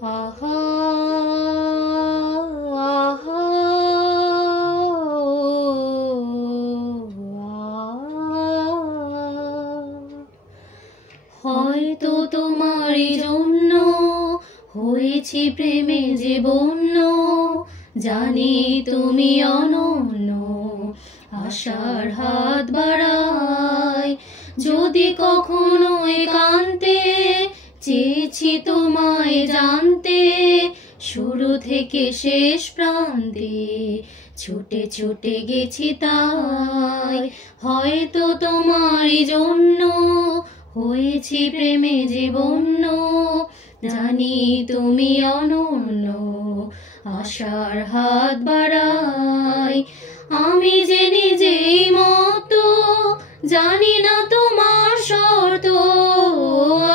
আহা আহা হয়তো তোমারই জন্য হয়েছি প্রেমে যে বন্য, জানি তুমি অনন্য, আশার হাত বাড়াই। যদি কখনো একান্তে চেয়েছি তোমায় জানতে, শুরু থেকে শেষ প্রান্তে ছুটে ছুটে গেছি তাই। হয়তো তোমারই জন্য হয়েছি প্রেমে যে বন্য, জানি তুমি অনন্য, আশার হাত বাড়াই। আমি যে নিজেই মতো জানি না তোমার শর্ত,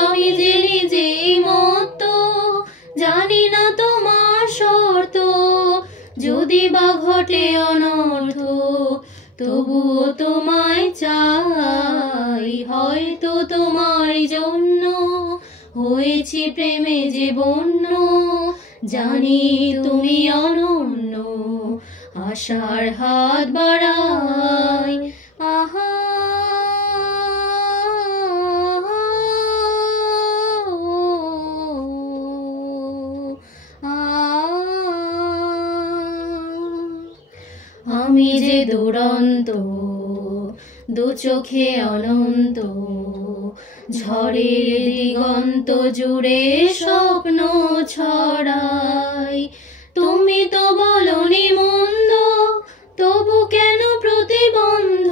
আমি যে নিজেই মতো জানি না তোমার শর্ত। যদি বা ঘটে অনর্থ তবুও তোমায় চাই। হয়তো তোমার জন্য হয়েছি প্রেমে যে বন্য, জানি তুমি অনন্য, আশার হাত বাড়াই। আহা আমি যে দুরন্ত দু চোখে অনন্ত, ঝড়ের দিগন্ত জুড়ে স্বপ্ন ছড়াই। তুমি তো বলনি মন্দ, তবু কেন প্রতিবন্ধ?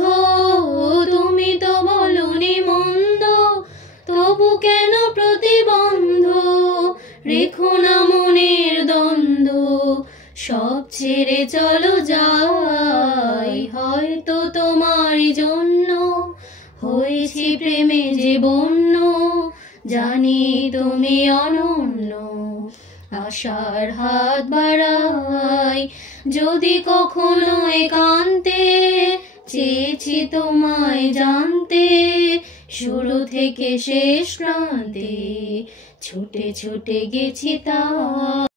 তুমি তো বলনি মন্দ, তবু কেন প্রতিবন্ধ? রেখো না মনের দ্বন্দ্ব, সব ছেড়ে চলো যাই। হয়তো তোমার জন্য হয়েছি প্রেমে যে বন্য, জানি তুমি অনন্য, আশার হাত বাড়াই। যদি কখনো একান্তে চেয়েছি তোমায় জানতে, শুরু থেকে শেষ প্রান্তে ছুটে ছুটে গেছি তা।